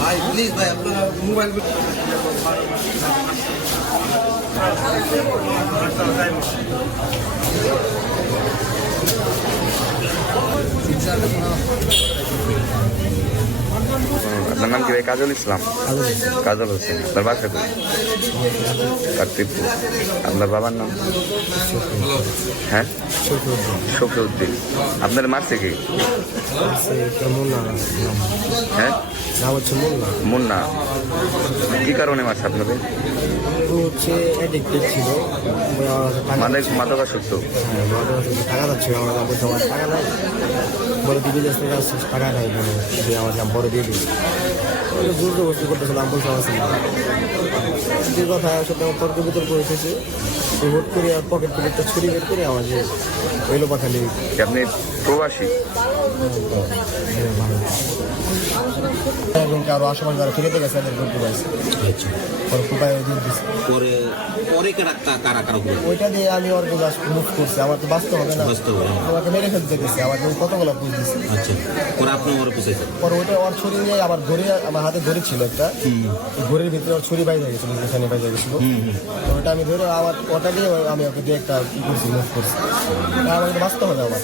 ভাই প্লিজ ভাই আপনারা মোবাইল আপনার নাম কি ভাই? কাজল ইসলাম। কাজল হোসেন। আপনার বাসা কই? কার্তিকপুর। আপনার বাবার নাম? হ্যাঁ, শফিউদ্দিন। আপনার মারছে কি? হ্যাঁ, মুন্না। কি কারণে মারছে আপনাদের? মানে মাদকাসক্ত। টাকা যাচ্ছিল আমার টাকা নাই, বলে দিবি টাকা নাই, আমার নাম পরে দিয়ে দিবি। জোর জবরদস্তি করতেছিল, আমি বলতে পারছি না। যে কথা সাথে আমার তর্ক বিতর্ক হয়েছে, হুট করে আর পকেট থেকে একটা ছুরি বের করে আমার যে এলো পাখা নেই। আপনি প্রবাসী? একজনকে আরো আশেপাশে যারা ফিরেতে গেছে তাদের গ্রুপ আছে। ওইটা দিয়ে আমি ওর মুভ করছি, আমার তো বাঁচতে হবে না, আমাকে মেরে ফেলতে গেছে, আমাকে কতগুলো পুষ দিচ্ছে। পরে ওইটা ওর ছুরি নিয়ে আবার ঘড়ি আমার হাতে ঘড়ি ছিল একটা, ঘড়ির ভিতরে ওর ছুরি বাইরে গেছিল, যেখানে বাইরে গেছিল। ওটা আমি ধরে আবার ওটা দিয়ে আমি ওকে দিয়ে একটা ই করছি, মুভ করছি, আমাকে বাঁচতে হবে আমার।